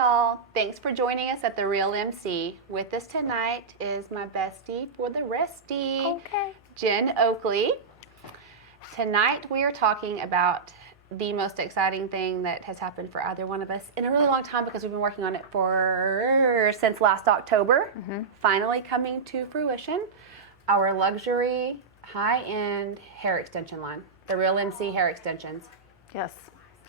y'all. Thanks for joining us at The Real MC. With us tonight is my bestie for the resty, Jen Oakley. Tonight we are talking about the most exciting thing that has happened for either one of us in a really long time because we've been working on it since last October. Finally coming to fruition. Our luxury, high-end hair extension line. The Real MC hair extensions. Yes,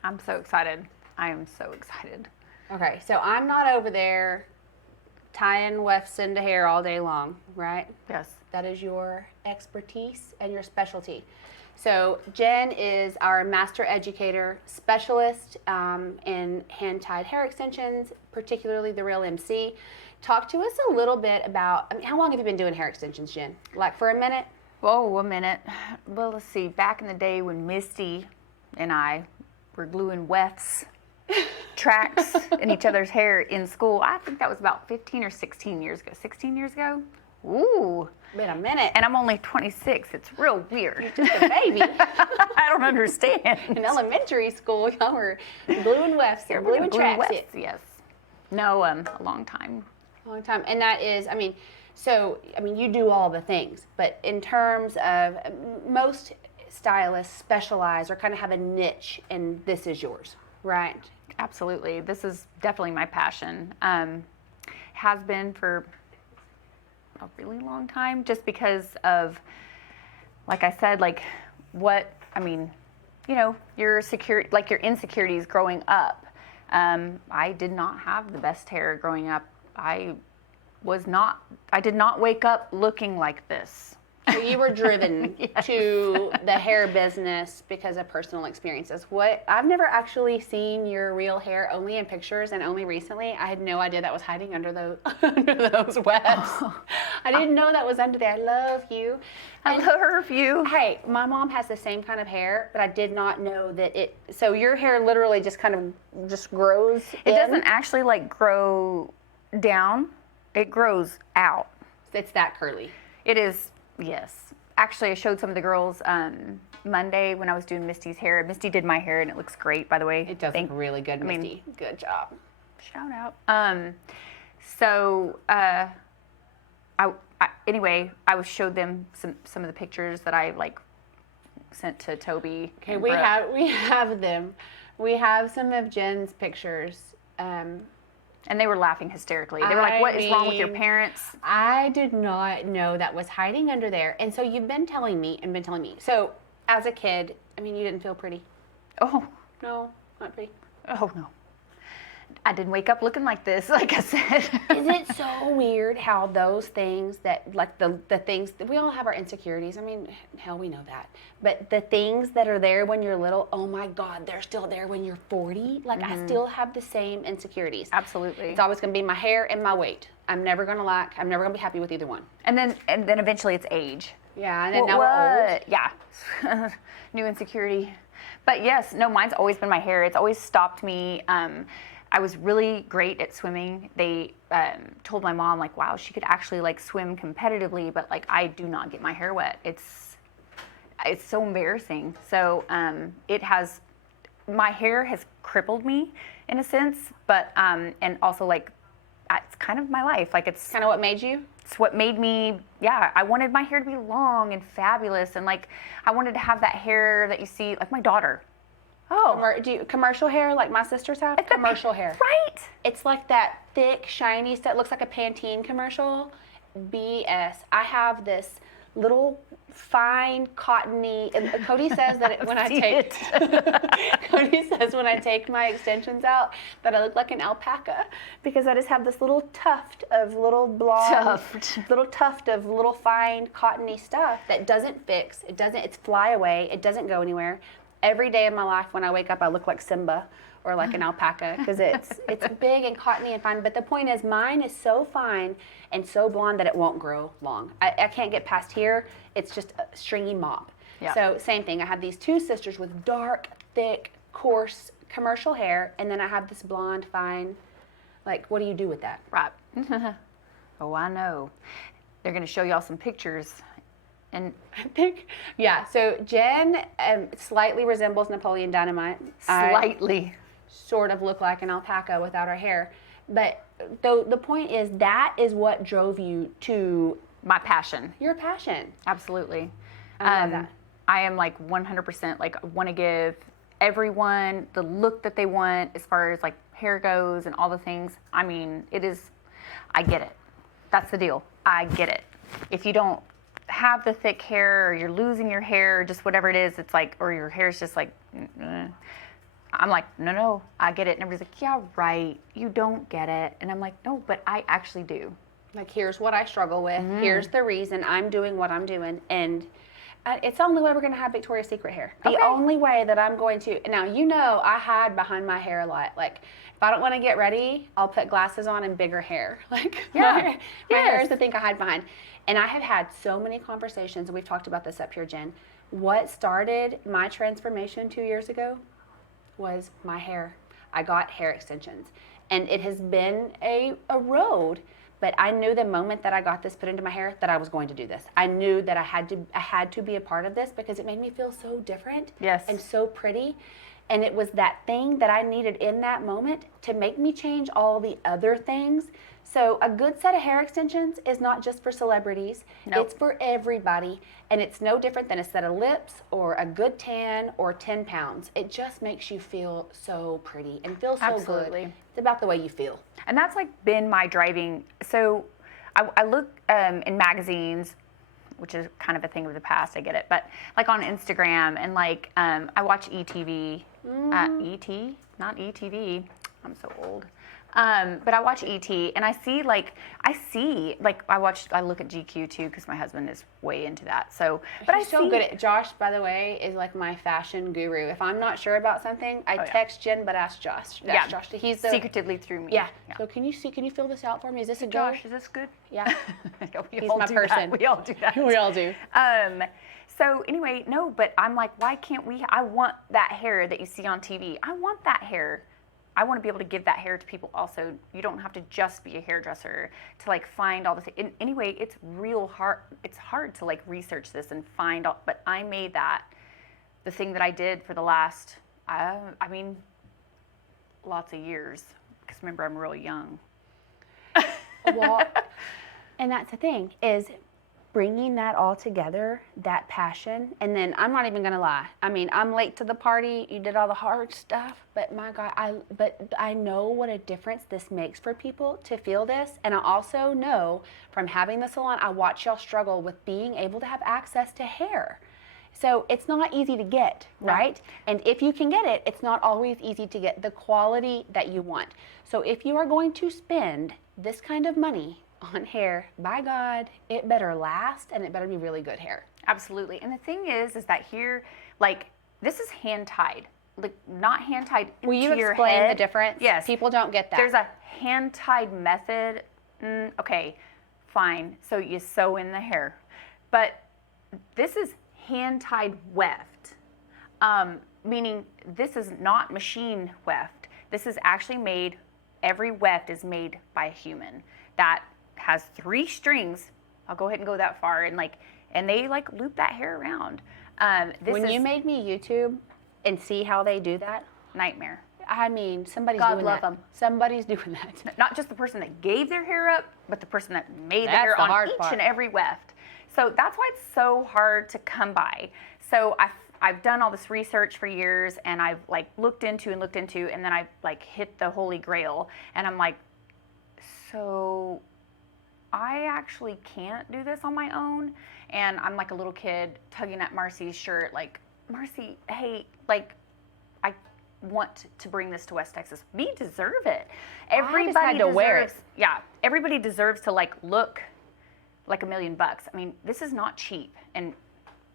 I'm so excited. I am so excited. Okay, so I'm not over there tying wefts into hair all day long, right? Yes. That is your expertise and your specialty. So Jen is our master educator specialist in hand-tied hair extensions, particularly the Real MC. Talk to us a little bit about, how long have you been doing hair extensions, Jen? Like for a minute? Oh, a minute. Well, let's see. Back in the day when Misty and I were gluing wefts, tracks in each other's hair in school, I think that was about 15 or 16 years ago. 16 years ago? Ooh. Been a minute. And I'm only 26. It's real weird. You're just a baby. I don't understand. In elementary school, y'all were gluing wefts and gluing tracks. Wefts, yes. No, a long time. Long time. And that is, you do all the things, but in terms of most stylists specialize or kind of have a niche and this is yours, right? Absolutely. This is definitely my passion. Has been for a really long time just because of, like I said, your insecurities growing up. I did not have the best hair growing up. I did not wake up looking like this. So you were driven Yes. to the hair business because of personal experiences. I've never actually seen your real hair, only in pictures and only recently. I had no idea that was hiding under those wefts. I didn't know that was under there. I love you. I love you. Hey, my mom has the same kind of hair, but I did not know that so your hair literally just kind of just grows It in? doesn't actually grow down. It grows out. It's that curly. It is. Yes. Actually, I showed some of the girls Monday when I was doing Misty's hair. Misty did my hair, and it looks great, by the way. It does look really good, Misty. Good job. Shout out. Anyway, I showed them some of the pictures that I sent to Toby. Okay, we have them. We have some of Jen's pictures. And they were laughing hysterically. They were like, "What is wrong with your parents?" I did not know that was hiding under there. And so you've been telling me. So as a kid, you didn't feel pretty? Oh. No, not pretty. Oh, no. I didn't wake up looking like this, like I said. Is it so weird how those things that, the things, we all have our insecurities. Hell, we know that. But the things that are there when you're little, oh my God, they're still there when you're 40. I still have the same insecurities. Absolutely. It's always going to be my hair and my weight. I'm never going to be happy with either one. And then eventually it's age. Yeah, and then now we're old. Yeah. New insecurity. But yes, no, mine's always been my hair. It's always stopped me. I was really great at swimming. They told my mom, wow, she could actually swim competitively, but I do not get my hair wet. It's so embarrassing. So my hair has crippled me in a sense, but and also it's kind of my life. It's kind of what made you? It's what made me. Yeah, I wanted my hair to be long and fabulous, and I wanted to have that hair that you see, like my daughter. Oh, do you commercial hair like my sisters have? It's commercial hair, right? It's like that thick, shiny stuff. Looks like a Pantene commercial. BS. I have this little fine, cottony. Cody says that Cody says when I take my extensions out that I look like an alpaca because I just have this little tuft of little blonde, little tuft of little fine, cottony stuff that doesn't fix. It's fly away. It doesn't go anywhere. Every day of my life when I wake up, I look like Simba or like an alpaca because it's big and cottony and fine. But the point is mine is so fine and so blonde that it won't grow long. I can't get past here. It's just a stringy mop. Yeah. So same thing. I have these two sisters with dark, thick, coarse commercial hair. And then I have this blonde, fine. What do you do with that? Right. Oh, I know. They're going to show y'all some pictures. And I think, so Jen slightly resembles Napoleon Dynamite. Slightly. sort of look like an alpaca without our hair. But the point is, that is what drove you to My passion. your passion. Absolutely. I love that. I am like 100% like want to give everyone the look that they want as far as like hair goes and all the things. I mean, I get it. That's the deal. I get it. If you don't have the thick hair, or you're losing your hair, or just whatever it is, it's like, or your hair's just like, I'm like, no, I get it. And everybody's like, yeah, right. You don't get it. And I'm like, no, but I actually do. Like, here's what I struggle with. Here's the reason I'm doing what I'm doing. And it's the only way we're going to have Victoria's Secret hair. The only way that I'm going to. Now, I hide behind my hair a lot. Like, if I don't want to get ready, I'll put glasses on and bigger hair. Like, my hair is the thing I hide behind. And I have had so many conversations, and we've talked about this up here, Jen. What started my transformation 2 years ago was my hair. I got hair extensions. And it has been a road. But I knew the moment that I got this put into my hair that I was going to do this. I knew that I had to be a part of this because it made me feel so different and so pretty. And it was that thing that I needed in that moment to make me change all the other things. So a good set of hair extensions is not just for celebrities. Nope. It's for everybody. And it's no different than a set of lips or a good tan or 10 pounds. It just makes you feel so pretty and feel so Absolutely. good. It's about the way you feel. And that's like been my driving. So I look in magazines, which is kind of a thing of the past, I get it. But like on Instagram and like I watch ETV. ET, not ETV. I'm so old. But I watch ET and I look at GQ too because my husband is way into that. So, but He's so good at Josh, by the way, is like my fashion guru. If I'm not sure about something, I text Jen, but ask Josh. Josh. He's secretively through me. Yeah. So can you fill this out for me? Is this a go? Josh, is this good? Yeah. He's my person. We all do that. We all do. So anyway, no, but I'm like, why can't we? I want that hair that you see on TV. I want that hair. I want to be able to give that hair to people also. You don't have to just be a hairdresser to like find all the things. Anyway, it's real hard. It's hard to like research this and find all, but I made that the thing that I did for the last, lots of years. Because remember, I'm real young. Well, and that's the thing is bringing that all together, that passion, and then I'm not even gonna lie. I mean, I'm late to the party. You did all the hard stuff, but my God, I know what a difference this makes for people to feel this, and I also know from having the salon, I watch y'all struggle with being able to have access to hair. So it's not easy to get, right? And if you can get it, it's not always easy to get the quality that you want. So if you are going to spend this kind of money on hair, by God, it better last and it better be really good hair. Absolutely. And the thing is that here, like, this is hand tied, like not hand tied into Will you your explain head. the difference? Yes. People don't get that. There's a hand tied method. Okay, fine. So you sew in the hair, but this is hand tied weft, meaning this is not machine weft. This is actually made. Every weft is made by a human that has 3 strings. I'll go ahead and go that far and they loop that hair around. When you made me YouTube and see how they do that, nightmare. I mean, somebody's God doing love that. them. Somebody's doing that. Not just the person that gave their hair up, but the person that made the That's hair the on hard each part. and every weft. So that's why it's so hard to come by. So I've done all this research for years, and I've looked into, and then I've hit the holy grail, and I'm like, so I actually can't do this on my own. And I'm like a little kid tugging at Marcy's shirt, like, Marcy, hey, I want to bring this to West Texas. We deserve it. Everybody had to wear it. Yeah, everybody deserves to look like $1 million. I mean, this is not cheap, and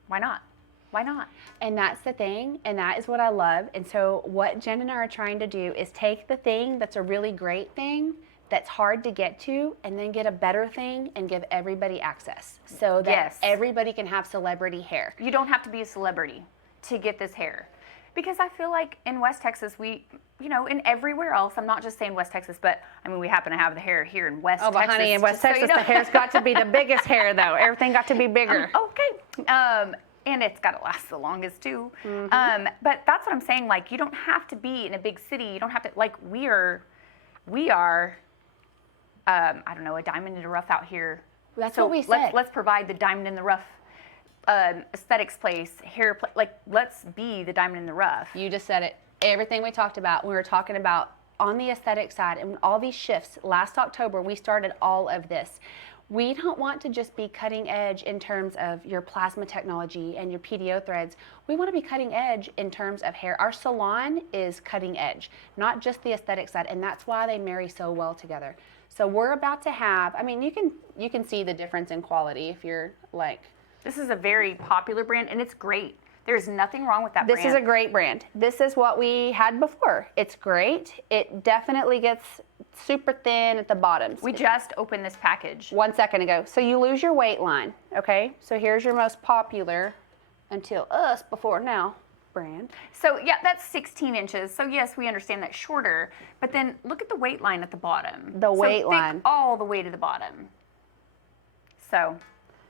why not? Why not? And that's the thing, and that is what I love. And so what Jen and I are trying to do is take the thing that's a really great thing that's hard to get to, and then get a better thing and give everybody access so that everybody can have celebrity hair. You don't have to be a celebrity to get this hair. Because I feel like in West Texas, and everywhere else, I'm not just saying West Texas, but I mean, we happen to have the hair here in West Texas. Oh, but honey, in West Texas, the hair's got to be the biggest hair, though. Everything got to be bigger. Okay. and it's got to last the longest too. But that's what I'm saying. Like, you don't have to be in a big city. You don't have to, like, we are, I don't know, a diamond in the rough out here. That's what we said. Let's provide the diamond in the rough aesthetics place, like, let's be the diamond in the rough. You just said it. Everything we talked about, we were talking about on the aesthetic side, and all these shifts. Last October, we started all of this. We don't want to just be cutting edge in terms of your plasma technology and your PDO threads. We want to be cutting edge in terms of hair. Our salon is cutting edge, not just the aesthetic side, and that's why they marry so well together. So we're about to have, I mean, you can see the difference in quality if you're like. This is a very popular brand, and it's great. There's nothing wrong with that brand. This is a great brand. This is what we had before. It's great. It definitely gets super thin at the bottoms. We just opened this package 1 second ago. So you lose your weight line, okay? So here's your most popular until us before now brand. So yeah, that's 16 inches. So yes, we understand that's shorter, but then look at the weight line at the bottom. The weight line. All the way to the bottom.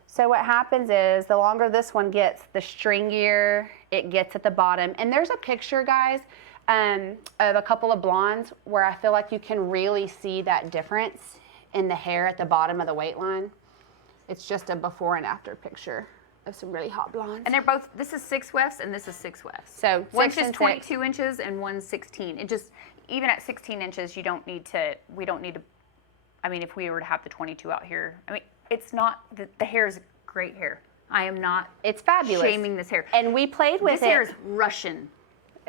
So what happens is the longer this one gets, the stringier it gets at the bottom. And there's a picture, guys, of a couple of blondes where I feel like you can really see that difference in the hair at the bottom of the weight line. It's just a before and after picture of some really hot blondes. And they're both, this is 6 wefts and this is 6 wefts. So one's just 22 inches and one's 16. It just, even at 16 inches, we don't need to, I mean, if we were to have the 22 out here, I mean, it's not, the hair is great hair. I am not it's fabulous. Shaming this hair. And we played with this hair is Russian.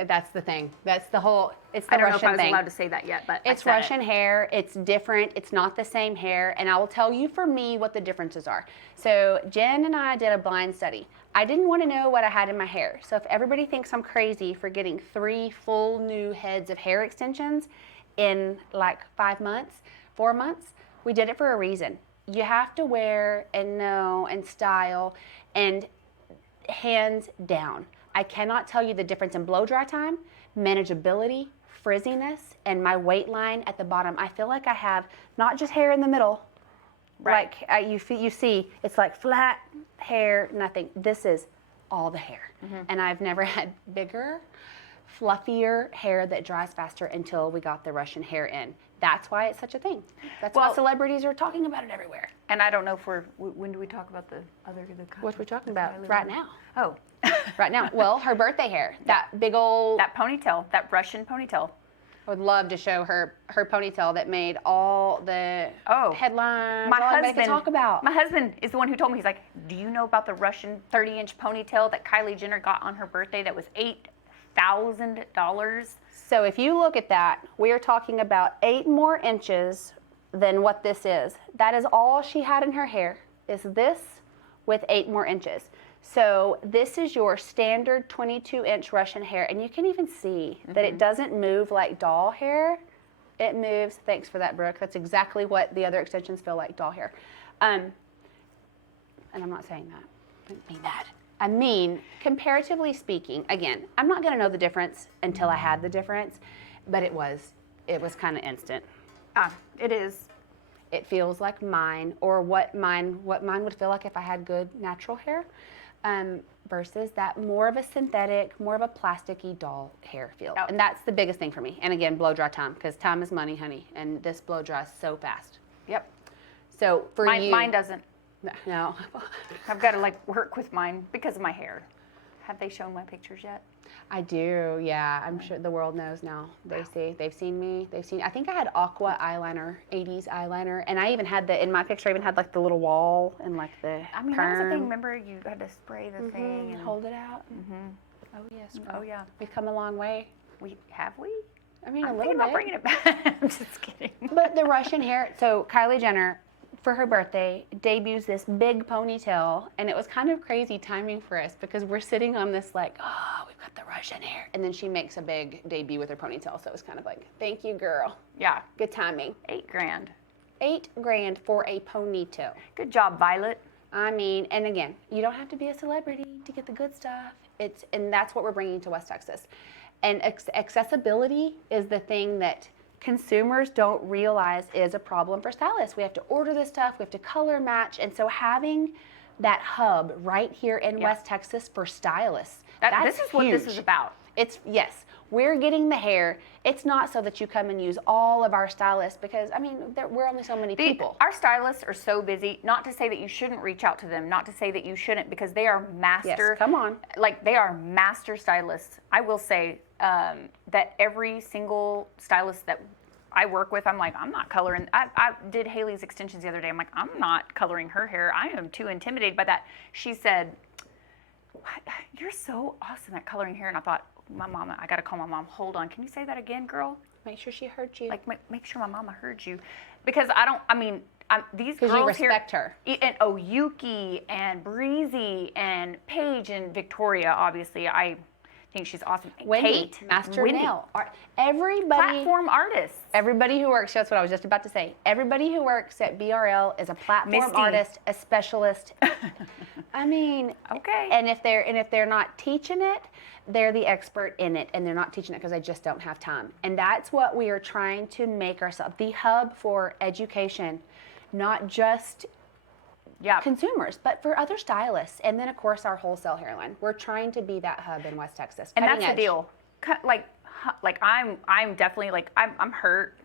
That's the thing. That's the whole, it's the I don't Russian know if I was thing. allowed to say that yet, but it's Russian hair. It's different. It's not the same hair. And I will tell you for me what the differences are. So Jen and I did a blind study. I didn't want to know what I had in my hair. So if everybody thinks I'm crazy for getting 3 full new heads of hair extensions in like 5 months, 4 months, we did it for a reason. You have to wear and know and style, and hands down, I cannot tell you the difference in blow dry time, manageability, frizziness, and my weight line at the bottom. I feel like I have not just hair in the middle, right. Like you see, it's like flat hair, nothing. This is all the hair. And I've never had bigger, fluffier hair that dries faster until we got the Russian hair in. That's why it's such a thing. That's why celebrities are talking about it everywhere. And I don't know if when do we talk about the What we're talking about right now. Oh. Right now. Well, her birthday hair. That big old. That ponytail, that Russian ponytail. I would love to show her ponytail that made all the headlines. My all husband could talk about. My husband is the one who told me. He's like, do you know about the Russian 30-inch ponytail that Kylie Jenner got on her birthday that was $8,000? So if you look at that, we are talking about 8 more inches than what this is. That is all she had in her hair, is this with 8 more inches. So this is your standard 22-inch Russian hair, and you can even see that it doesn't move like doll hair. It moves, thanks for that, Brooke. That's exactly what the other extensions feel like, doll hair. And I'm not saying that. I didn't mean that. I mean, comparatively speaking, again, I'm not going to know the difference until I had the difference, but it was kind of instant. It is. It feels like mine, or what mine would feel like if I had good natural hair, versus that more of a synthetic, more of a plasticky doll hair feel. Oh. And that's the biggest thing for me. And again, blow dry time, because time is money, honey, and this blow dries so fast. Yep. So for mine doesn't. No. I've got to work with mine because of my hair. Have they shown my pictures yet? I do, yeah. I'm sure the world knows now. They've seen me. I think I had aqua eyeliner, 80s eyeliner, and I even had in my picture I even had the little wall and the that was the thing. Remember, you had to spray the thing and hold it out. Oh yes. Girl. Oh yeah. We've come a long way. Have we? I mean, I'm a little thinking bit. about bringing it back. I'm just kidding. But the Russian hair. So Kylie Jenner, for her birthday, debuts this big ponytail, and it was kind of crazy timing for us because we're sitting on this we've got the Russian hair, and then she makes a big debut with her ponytail, so it was kind of thank you, girl. Yeah. Good timing. $8,000. $8,000 for a ponytail. Good job, Violet. I mean, and again, you don't have to be a celebrity to get the good stuff. And that's what we're bringing to West Texas. And accessibility is the thing that consumers don't realize is a problem for stylists. We have to order this stuff, we have to color match, and so having that hub right here in West Texas for stylists. This is what this is about. It's, yes, we're getting the hair. It's not so that you come and use all of our stylists because, I mean, we're only so many people. Our stylists are so busy, not to say that you shouldn't reach out to them, not to say that you shouldn't, because they are master. Yes, come on. Like, they are master stylists. I will say that every single stylist that I work with, I'm like, I'm not coloring. I did Haley's extensions the other day. I'm like, I'm not coloring her hair. I am too intimidated by that. She said, you're so awesome at coloring hair. And I thought, my mama, I got to call my mom. Hold on. Can you say that again, girl? Make sure she heard you. Like, make sure my mama heard you. Because these girls you respect here, her. And Yuki and Breezy and Paige and Victoria, obviously, I think she's awesome. Wendy, Kate, master Wendy. nail art. Everybody, Platform artists. everybody who works, that's what I was just about to say. Everybody who works at BRL is a platform Misty. artist, a specialist. I mean, Okay. And if they're not teaching it, they're the expert in it, and they're not teaching it because they just don't have time. And that's what we are trying to make ourselves, the hub for education, not just consumers, but for other stylists. And then, of course, our wholesale hairline. We're trying to be that hub in West Texas. And that's the deal. Like I'm definitely, like, I'm hurt.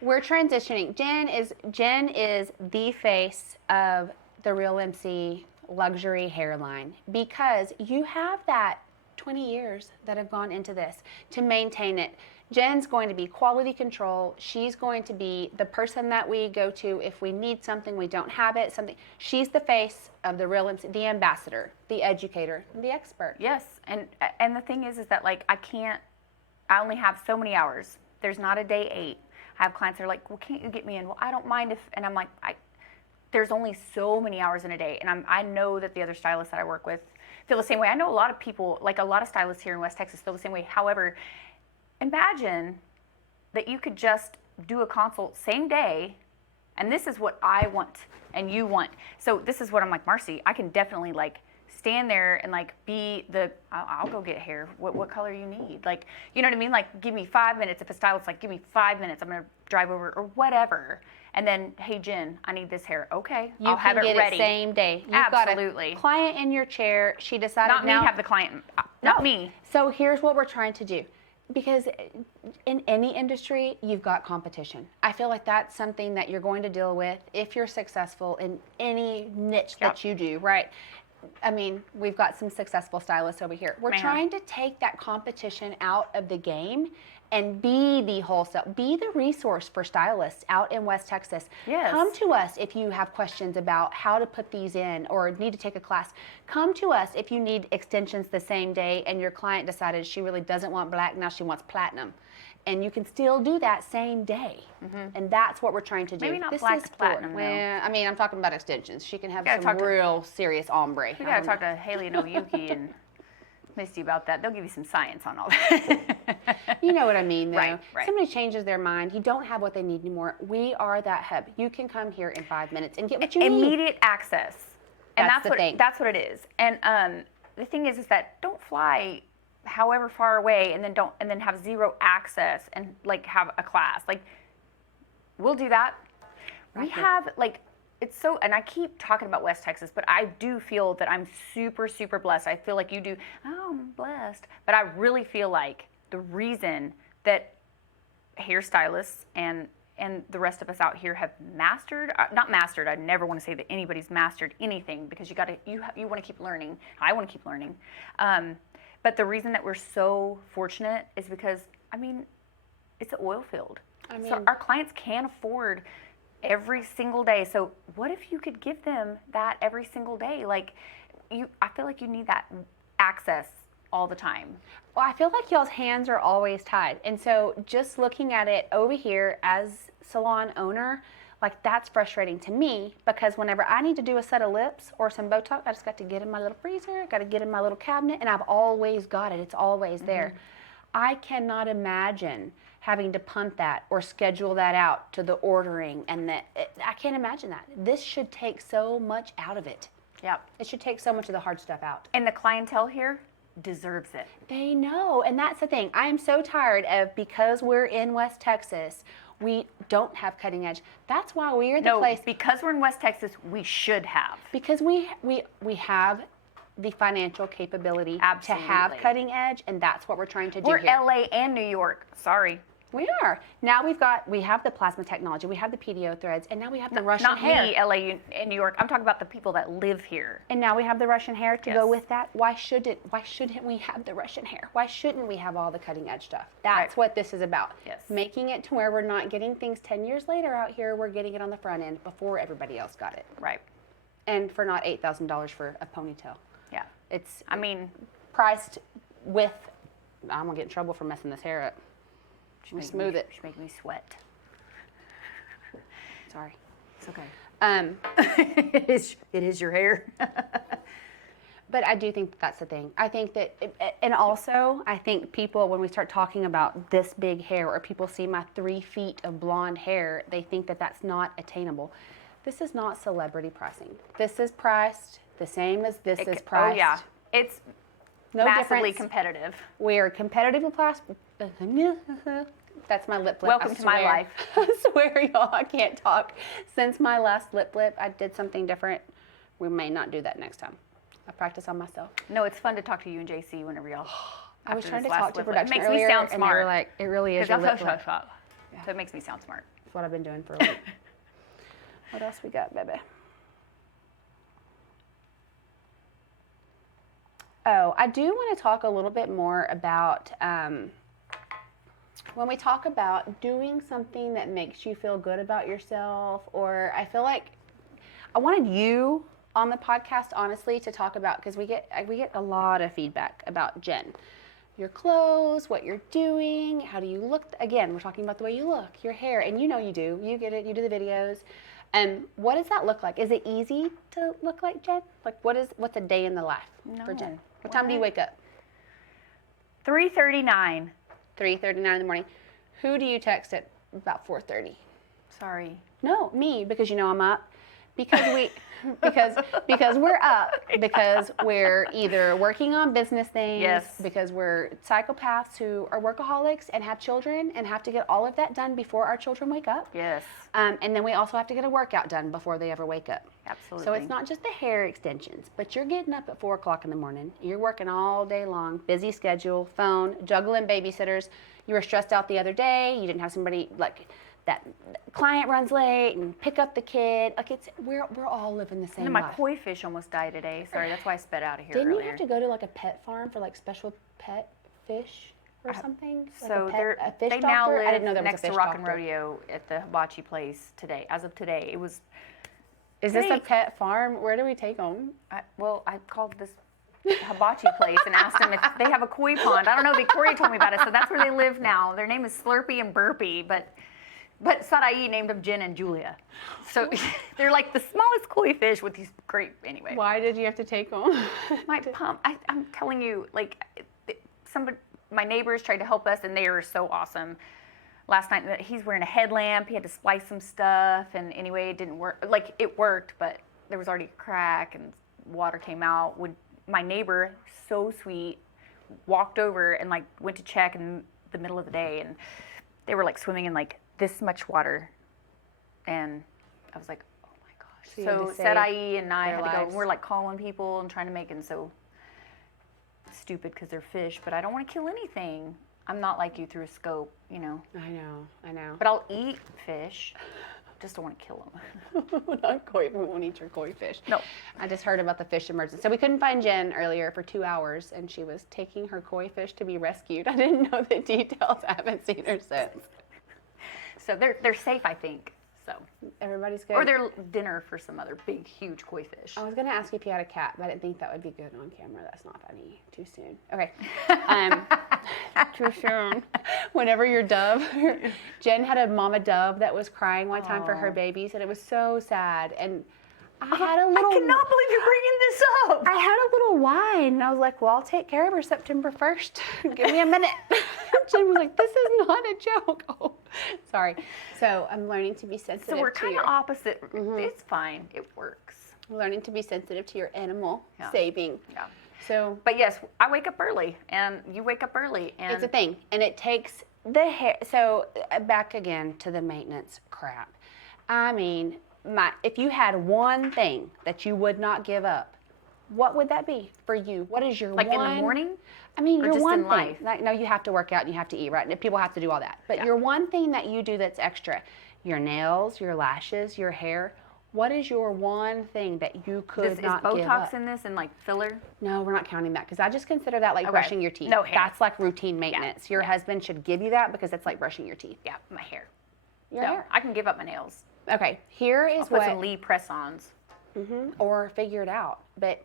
We're transitioning. Jen is the face of TheRealMC luxury hairline because you have that 20 years that have gone into this to maintain it. Jen's going to be quality control. She's going to be the person that we go to if we need something, we don't have it, something. She's the face of TheRealMC, the ambassador, the educator, the expert. Yes, and the thing is that, like, I only have so many hours. There's not a day 8. I have clients that are like, well, can't you get me in? Well, I don't mind if, and I'm like, there's only so many hours in a day, and I know that the other stylists that I work with feel the same way. I know a lot of people, like a lot of stylists here in West Texas, feel the same way. However, imagine that you could just do a consult same day, and this is what I want and you want. So this is what I'm like, Marcy, I can definitely, like, stand there and, like, be the, I'll go get hair. What color you need? Like, you know what I mean? Like, give me 5 minutes. If a stylist's like, give me 5 minutes, I'm going to drive over or whatever. And then, hey, Jen, I need this hair. Okay, I'll have it ready. You can get it same day. You've Absolutely. got a client in your chair. She decided Not me have the client. Not me. So here's what we're trying to do. Because in any industry, you've got competition. I feel like that's something that you're going to deal with if you're successful in any niche that you do, right? I mean, we've got some successful stylists over here. We're trying to take that competition out of the game and be the wholesale, be the resource for stylists out in West Texas. Yes. Come to us if you have questions about how to put these in or need to take a class. Come to us if you need extensions the same day and your client decided she really doesn't want black, now she wants platinum. And you can still do that same day. And that's what we're trying to do. Maybe not black to platinum, though. Well, I mean, I'm talking about extensions. She can have some real serious ombre. We got to talk to Haley and Oyuki and Misty about that. They'll give you some science on all that. You know what I mean, though. Right. Somebody changes their mind. You don't have what they need anymore. We are that hub. You can come here in 5 minutes and get what you need. Immediate access. And That's the thing. That's what it is. And the thing is that don't fly however far away and then have zero access and, like, have a class. Like, we'll do that. We have, like, it's so, and I keep talking about West Texas, but I do feel that I'm super, super blessed. I feel like you do, I'm blessed. But I really feel like the reason that hairstylists and the rest of us out here have mastered, not mastered, I never want to say that anybody's mastered anything because you want to keep learning. I want to keep learning. But the reason that we're so fortunate is because, I mean, it's an oil field. So our clients can't afford every single day. So what if you could give them that every single day? Like, I feel like you need that access all the time. Well, I feel like y'all's hands are always tied. And so just looking at it over here as salon owner, like, that's frustrating to me because whenever I need to do a set of lips or some Botox, I just got to get in my little freezer, got to get in my little cabinet, and I've always got it. It's always there. I cannot imagine having to punt that or schedule that out to the ordering and I can't imagine that. This should take so much out of it. Yep. It should take so much of the hard stuff out. And the clientele here deserves it. They know, and that's the thing. I am so tired of, because we're in West Texas, we don't have cutting edge. That's why we're the No, place. because we're in West Texas, we should have. Because we have the financial capability to have Absolutely. cutting edge, and that's what we're trying to do We're here. LA and New York. Sorry. We are. Now we have the plasma technology, we have the PDO threads, and now we have the Russian Not hair. me, LA and New York. I'm talking about the people that live here. And now we have the Russian hair to go Yes. with that. Why shouldn't we have the Russian hair? Why shouldn't we have all the cutting edge stuff? That's Right. what this is about. Yes. Making it to where we're not getting things 10 years later out here, we're getting it on the front end before everybody else got it. Right. And for not $8,000 for a ponytail. Yeah. It's I mean, priced with, I'm gonna get in trouble for messing this hair up. Smooth it. Should make me sweat. Sorry. It's okay. Um, It is your hair. But I do think that's the thing. I think that, and also, I think people, when we start talking about this big hair, or people see my 3 feet of blonde hair, they think that that's not attainable. This is not celebrity pricing. This is priced the same as this is priced. Oh yeah, it's No massively difference. competitive. We're competitively priced. That's my lip flip. Welcome I to my swear. life. I swear, y'all, I can't talk. Since my last lip flip, I did something different. We may not do that next time. I practice on myself. No, it's fun to talk to you and JC whenever y'all. I was after trying this to last talk to lip flip. production It makes earlier, me sound and they were smart. like, "It really is your lip flip." So it makes me sound smart. That's what I've been doing for a week. What else we got, baby? Oh, I do want to talk a little bit more about when we talk about doing something that makes you feel good about yourself, or I feel like I wanted you on the podcast, honestly, to talk about, because we get a lot of feedback about Jen. Your clothes, what you're doing, how do you look? Again, we're talking about the way you look, your hair, and you know you do. You get it. You do the videos. And what does that look like? Is it easy to look like Jen? Like, what's a day in the life for Jen? No. What time do you wake up? 3:39. 3:39 in the morning. Who do you text at about 4:30? Sorry. No, me, because you know I'm up. Because we're up, because we're either working on business things, Yes. because we're psychopaths who are workaholics and have children and have to get all of that done before our children wake up. Yes. And then we also have to get a workout done before they ever wake up. Absolutely. So it's not just the hair extensions, but you're getting up at 4 o'clock in the morning. You're working all day long, busy schedule, phone, juggling babysitters. You were stressed out the other day. You didn't have somebody, like, that client runs late and pick up the kid. Like, we're all living the same And my life. koi fish almost died today. Sorry, that's why I sped out of here Didn't earlier. you have to go to like a pet farm for like special pet fish or something? Like So a fish they doctor? now I live didn't know there was next a fish to Rock and doctor. Rodeo at the hibachi place today. As of today, it was. Is this a Today- pet farm? Where do we take them? I called this hibachi place and asked them if they have a koi pond. I don't know. Victoria told me about it, so that's where they live now. Their name is Slurpee and Burpee, but Sarai named them Jen and Julia. So they're like the smallest koi fish with these great, anyway. Why did you have to take them? My pump, I'm telling you, like, my neighbors tried to help us, and they were so awesome. Last night, he's wearing a headlamp. He had to splice some stuff, and anyway, it didn't work. Like, it worked, but there was already a crack, and water came out. My neighbor, so sweet, walked over and, like, went to check in the middle of the day, and they were, like, swimming in, like, this much water, and I was like, oh my gosh. So you had to So save Sarai and I their had to go. lives. We're like calling people and trying to make it so stupid because they're fish, but I don't want to kill anything. I'm not like you through a scope, you know. I know. But I'll eat fish. Just don't want to kill them. Not koi. We won't eat your koi fish. No. I just heard about the fish emergency. So we couldn't find Jen earlier for 2 hours, and she was taking her koi fish to be rescued. I didn't know the details. I haven't seen her since. So they're safe, I think. So Everybody's good. or they're dinner for some other big, huge koi fish. I was going to ask you if you had a cat, but I didn't think that would be good on camera. That's not funny. Too soon. Okay. Too soon. Whenever your dove, Jen had a mama dove that was crying one time for her babies, and it was so sad. And I had a little. I cannot believe you're bringing this up. I had a little whine, and I was like, well, I'll take care of her September 1st. Give me a minute. Jen was like, this is not a joke. Oh, sorry. So I'm learning to be sensitive So we're to kind your, of opposite. It's fine. It works. learning to be sensitive to your animal Yeah. saving. Yeah. So But yes, I wake up early, and you wake up early, and it's a thing, and it takes The hair. So back again to the maintenance crap. I mean, if you had one thing that you would not give up, what would that be for you? What is your like one? in the morning? I mean, or your just one in thing. life? Like, no, you have to work out and you have to eat, right? And people have to do all that. But your one thing that you do that's extra, your nails, your lashes, your hair. What is your one thing that you could not is give Botox up? in this and like filler? No, we're not counting that because I just consider that like Okay. brushing your teeth. No hair. That's like routine maintenance. Your husband should give you that because it's like brushing your teeth. Yeah, my hair. Your No, hair. I can give up my nails. Okay, here is I'll put what. some Lee press-ons Or figure it out.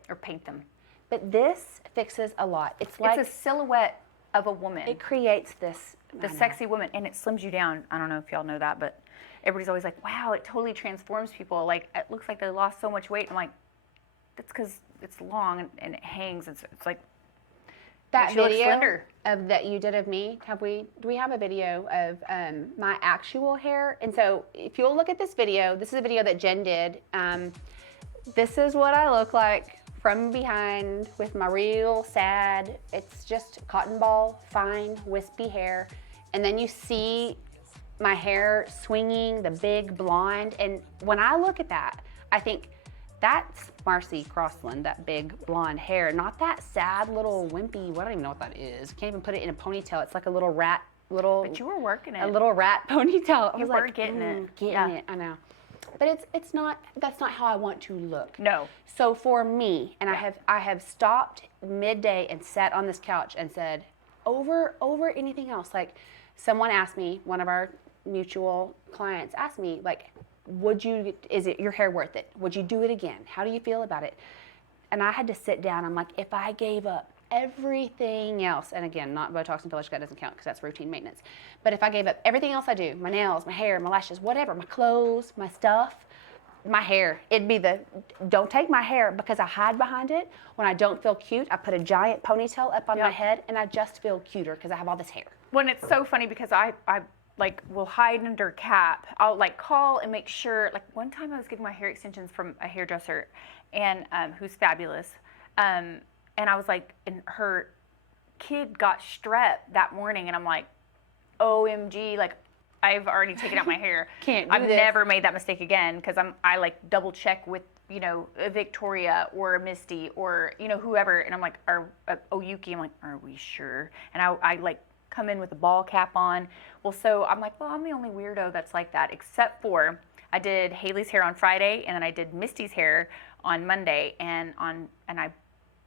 or paint them. But this fixes a lot. It's like It's a silhouette of a woman. it creates this. The sexy woman, and it slims you down. I don't know if y'all know that, but everybody's always like, wow, it totally transforms people. Like, it looks like they lost so much weight. I'm like, that's because it's long and it hangs. It's like, That makes you look video slender. of that you did of me. Do we have a video of my actual hair? And so if you'll look at this video, this is a video that Jen did. This is what I look like from behind with my real sad. It's just cotton ball, fine, wispy hair. And then you see my hair swinging, the big blonde. And when I look at that, I think that's Marcy Crossland, that big blonde hair, not that sad little wimpy, I don't even know what that is. Can't even put it in a ponytail. It's like a little rat, but you were working it. a little rat ponytail. I You was were like, getting it. Getting Yeah. it, I know. But it's not, that's not how I want to look. No. So for me, and I have stopped midday and sat on this couch and said, over anything else, like someone asked me, one of our mutual clients asked me, like, is it your hair worth it? Would you do it again? How do you feel about it? And I had to sit down. I'm like, if I gave up everything else, and again, not Botox and fillers, that doesn't count because that's routine maintenance. But if I gave up everything else I do, my nails, my hair, my lashes, whatever, my clothes, my stuff, my hair, it'd be don't take my hair because I hide behind it. When I don't feel cute, I put a giant ponytail up on my head and I just feel cuter because I have all this hair. When it's so funny because I like will hide under a cap. I'll like call and make sure. Like one time I was getting my hair extensions from a hairdresser, and who's fabulous, and I was like, and her kid got strep that morning, and I'm like, OMG, like I've already taken out my hair. Can't do I've this. never made that mistake again because I like double check with a Victoria or a Misty or whoever, and I'm like, Oyuki, I'm like, are we sure? And I like come in with a ball cap on. Well, so I'm like, well, I'm the only weirdo that's like that, except for I did Haley's hair on Friday, and then I did Misty's hair on Monday, and I'm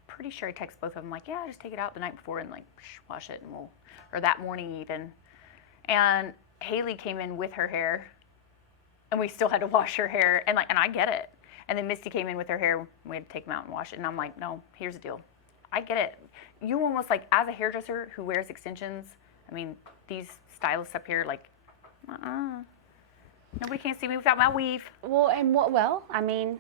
pretty sure I text both of them like, yeah, just take it out the night before and like wash it, and or that morning even. And Haley came in with her hair, and we still had to wash her hair, and I get it. And then Misty came in with her hair, and we had to take them out and wash it, and I'm like, no, here's the deal. I get it. You almost like, as a hairdresser who wears extensions, I mean, these stylists up here, like, nobody can see me without my weave. Well, I mean,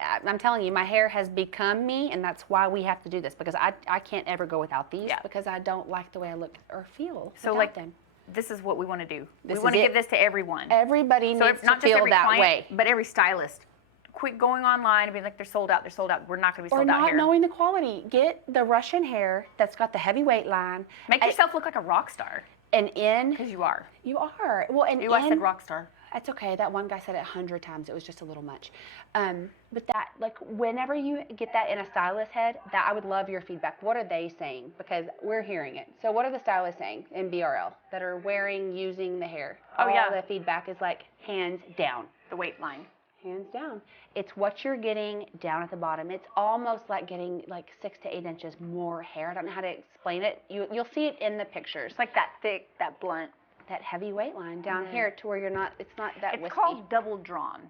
I'm telling you, my hair has become me, and that's why we have to do this, because I can't ever go without these, because I don't like the way I look or feel So, without like, them. this is what we want to do. This We want to is give this to everyone. Everybody So needs if not to just feel every that client, way. but every stylist. Quit going online and being like, they're sold out, they're sold out. We're not going to be sold out Or not here. knowing the quality. Get the Russian hair that's got the heavyweight line. Make yourself look like a rock star. And Because you are. you are. Well, and I said rock star. That's okay. That one guy said it 100 times. It was just a little much. But that, like, whenever you get that in a stylist's head, that I would love your feedback. What are they saying? Because we're hearing it. So what are the stylists saying in BRL that are using the hair? Oh, yeah. All the feedback is like, hands down. The weight line. Hands down. It's what you're getting down at the bottom. It's almost like getting like 6 to 8 inches more hair. I don't know how to explain it. You'll see it in the pictures. It's like that thick, that blunt. That heavy weight line down here to where it's not that wispy. It's called double drawn.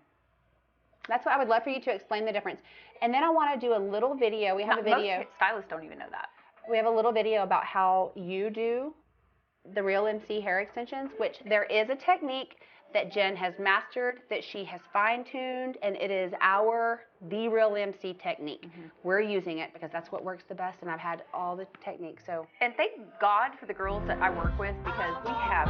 That's what I would love for you to explain the difference. And then I want to do a little video. We have a video. Most stylists don't even know that. We have a little video about how you do the Real MC hair extensions, which there is a technique that Jen has mastered, that she has fine-tuned, and it is TheRealMC technique. We're using it because that's what works the best, and I've had all the techniques. So. And thank God for the girls that I work with, because we have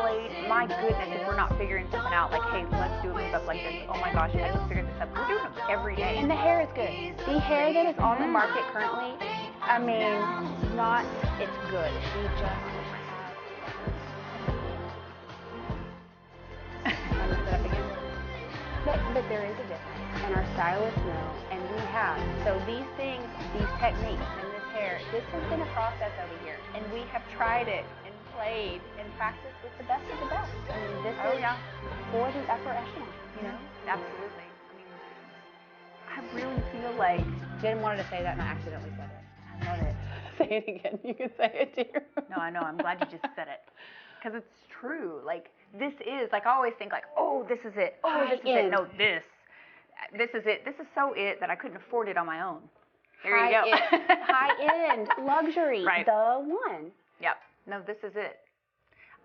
played, my goodness, if we're not figuring something out, like, hey, let's do a makeup like this. Oh my gosh, I just figured this out. We're doing them every day. And the hair is good. The hair that is on the market currently, I mean, it's good. We just have But there is a difference, and our stylists know, and we have. So these things, these techniques, and this hair, this has been a process over here, and we have tried it and played and practiced with the best of the best. I mean, this is for the upper echelon, you know? Absolutely. I really feel like Jen wanted to say that, and I accidentally said it. I love it. Say it again. You can say it too. No, I know. I'm glad you just said it. Because it's true. Like, this is, like, I always think, like, oh, this is it. Oh, this is it. No, this is it. This is so it that I couldn't afford it on my own. There you go. High-end luxury. Right. The one. Yep. No, this is it.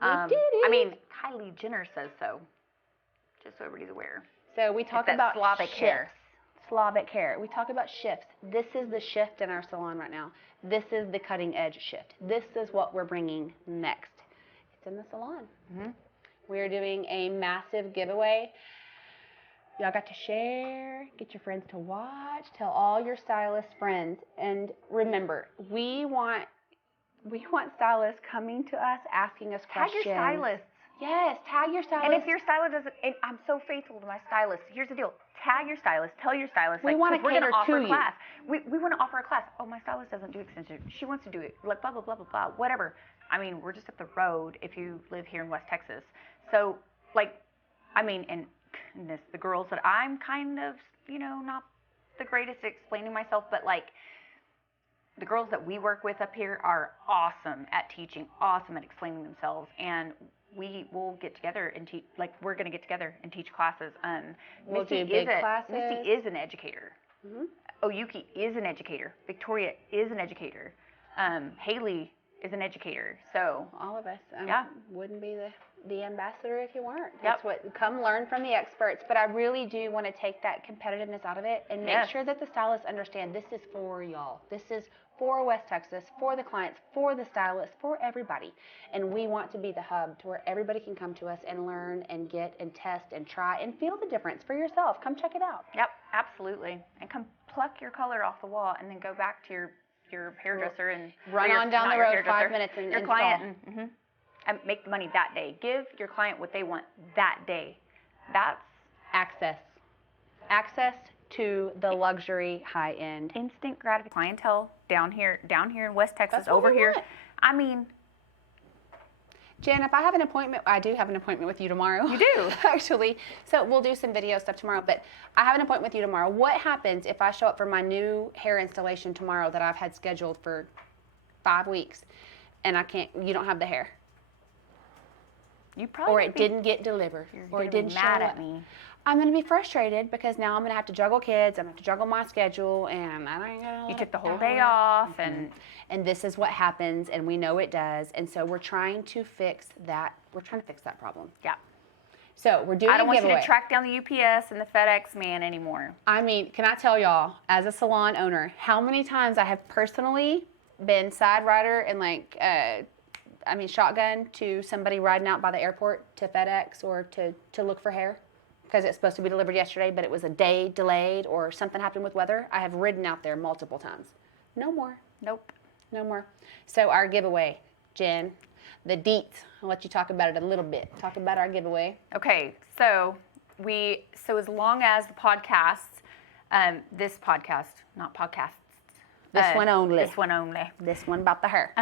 We did it. I mean, Kylie Jenner says so. Just so everybody's aware. So we talk It's that about Slavic hair. Slavic hair. We talk about shifts. This is the shift in our salon right now. This is the cutting edge shift. This is what we're bringing next. It's in the salon. Mm-hmm. We're doing a massive giveaway. Y'all got to share, get your friends to watch, tell all your stylist friends, and remember, we want stylists coming to us asking us questions. Tag your stylists. Yes, tag your stylist. And if your stylist doesn't, and I'm so faithful to my stylist. Here's the deal: tag your stylist. Tell your stylist. We want to we're cater gonna offer to a class. We want to offer a class. Oh, my stylist doesn't do extension. She wants to do it. Like blah blah blah blah blah. Whatever. I mean, we're just up the road if you live here in West Texas. So, like, I mean, and goodness, the girls that I'm kind of, not the greatest at explaining myself, but like, the girls that we work with up here are awesome at teaching, awesome at explaining themselves, and we will get together and teach. Like, we're going to get together and teach classes. We'll do big classes. Misty is an educator. Mm-hmm. Oyuki is an educator. Victoria is an educator. Haley is an educator. So all of us. Yeah. Wouldn't be the ambassador if you weren't. Yep. That's what, come learn from the experts. But I really do want to take that competitiveness out of it and make Yes. sure that the stylists understand this is for y'all. This is for West Texas, for the clients, for the stylists, for everybody. And we want to be the hub to where everybody can come to us and learn and get and test and try and feel the difference for yourself. Come check it out. Yep, absolutely. And come pluck your color off the wall and then go back to your hairdresser and Run on down the road 5 minutes and your install. client and make the money that day. Give your client what they want that day. That's access to the luxury high end. instant gratification. Clientele down here in West Texas, That's what over we here. want. I mean, Jen, if I have an appointment, I do have an appointment with you tomorrow. You do? Actually. So we'll do some video stuff tomorrow, but I have an appointment with you tomorrow. What happens if I show up for my new hair installation tomorrow that I've had scheduled for 5 weeks and you don't have the hair? you probably Or it didn't get delivered, or it didn't mad show at up. me. I'm going to be frustrated because now I'm going to have to juggle kids, I'm going to have to juggle my schedule, and I ain't going to You took the whole day off, And this is what happens, and we know it does, and so we're trying to fix that. We're trying to fix that problem. yeah. So we're doing I don't a want giveaway. you to track down the UPS and the FedEx man anymore. I mean, can I tell y'all, as a salon owner, how many times I have personally been side rider and shotgun to somebody riding out by the airport to FedEx or to look for hair because it's supposed to be delivered yesterday, but it was a day delayed or something happened with weather. I have ridden out there multiple times. No more. Nope. No more. So our giveaway, Jen, the deets. I'll let you talk about it a little bit. Talk about our giveaway. Okay, so as long as the podcasts, this podcast, not podcasts. This one only. This one only. This one about the hair.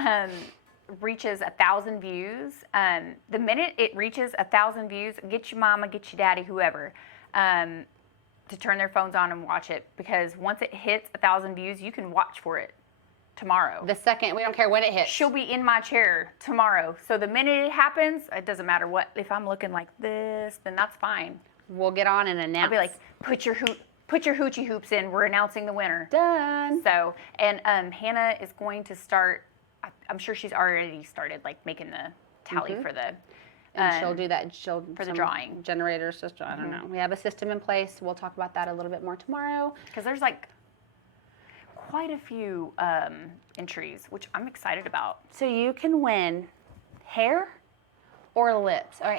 Reaches 1,000 views. The minute it reaches 1,000 views, get your mama, get your daddy, whoever, to turn their phones on and watch it. Because once it hits 1,000 views, you can watch for it tomorrow. The second, we don't care when it hits. She'll be in my chair tomorrow. So the minute it happens, it doesn't matter what. If I'm looking like this, then that's fine. We'll get on and announce. I'll be like, put your hoochie hoops in. We're announcing the winner. Done. So, and Hannah is going to start. I'm sure she's already started like making the tally for the. And she'll do that. for the drawing. Generator system. I don't know. We have a system in place. We'll talk about that a little bit more tomorrow. Because there's like quite a few entries, which I'm excited about. So you can win hair or lips, or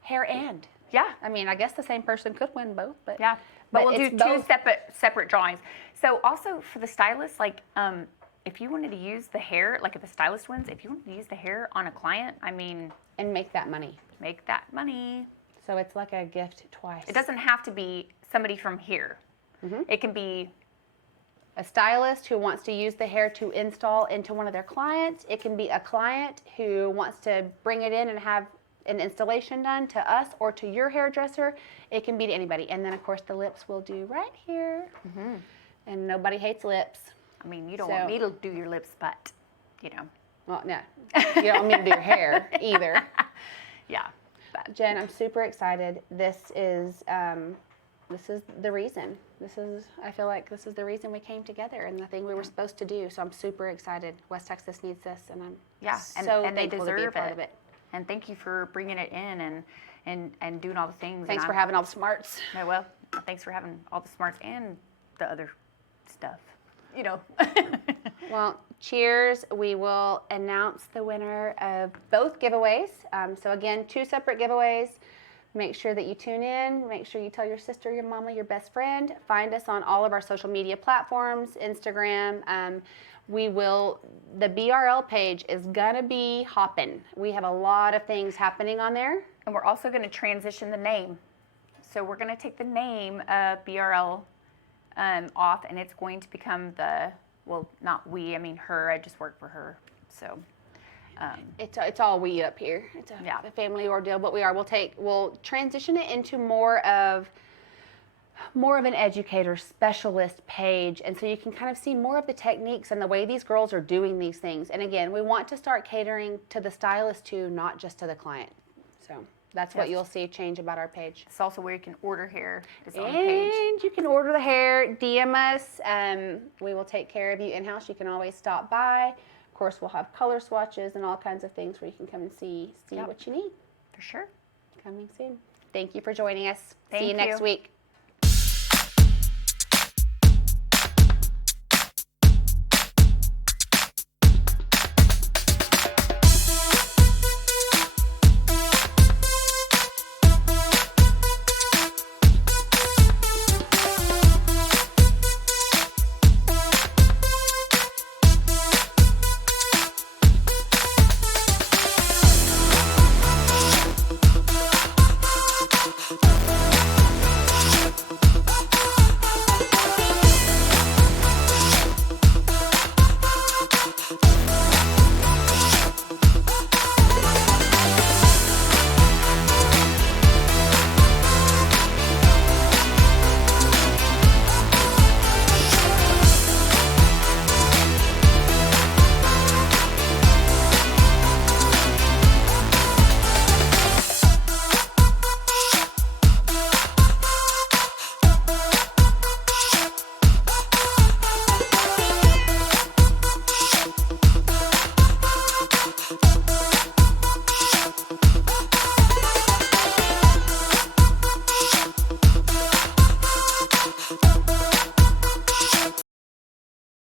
hair and. Yeah. I mean, I guess the same person could win both, but Yeah. But we'll do it's two both. separate drawings. So also for the stylist, like if you wanted to use the hair, like if the stylist wins, if you wanted to use the hair on a client, I mean, and make that money. make that money. So it's like a gift twice. It doesn't have to be somebody from here. It can be a stylist who wants to use the hair to install into one of their clients. It can be a client who wants to bring it in and have an installation done to us or to your hairdresser. It can be to anybody. And then, of course, the lips we'll do right here. And nobody hates lips. I mean, you don't want me to do your lips, but, you know. Well, no. You don't want me to do your hair either. Yeah. But. Jen, I'm super excited. This is the reason. I feel like this is the reason we came together and the thing we were supposed to do. So I'm super excited. West Texas needs this, and I'm so and they thankful to be a part of it. And thank you for bringing it in and doing all the things. Thanks for having all the smarts. No, well, thanks for having all the smarts and the other stuff, you know. Well, cheers. We will announce the winner of both giveaways. So again, 2 separate giveaways. Make sure that you tune in. Make sure you tell your sister, your mama, your best friend. Find us on all of our social media platforms, Instagram. The BRL page is gonna be hopping. We have a lot of things happening on there. And we're also gonna transition the name. So we're gonna take the name of BRL off, and it's going to become not we, I mean her. I just work for her, so. It's all we up here. It's a family ordeal, but we'll transition it into more of an educator specialist page, and so you can kind of see more of the techniques and the way these girls are doing these things. And again, we want to start catering to the stylist too, not just to the client. So that's what you'll see change about our page. It's also where you can order hair. It's on the And page. you can order the hair, DM us. We will take care of you in-house. You can always stop by. Of course, we'll have color swatches and all kinds of things where you can come and see what you need. For sure. Coming soon. Thank you for joining us. Thank See you next you. week.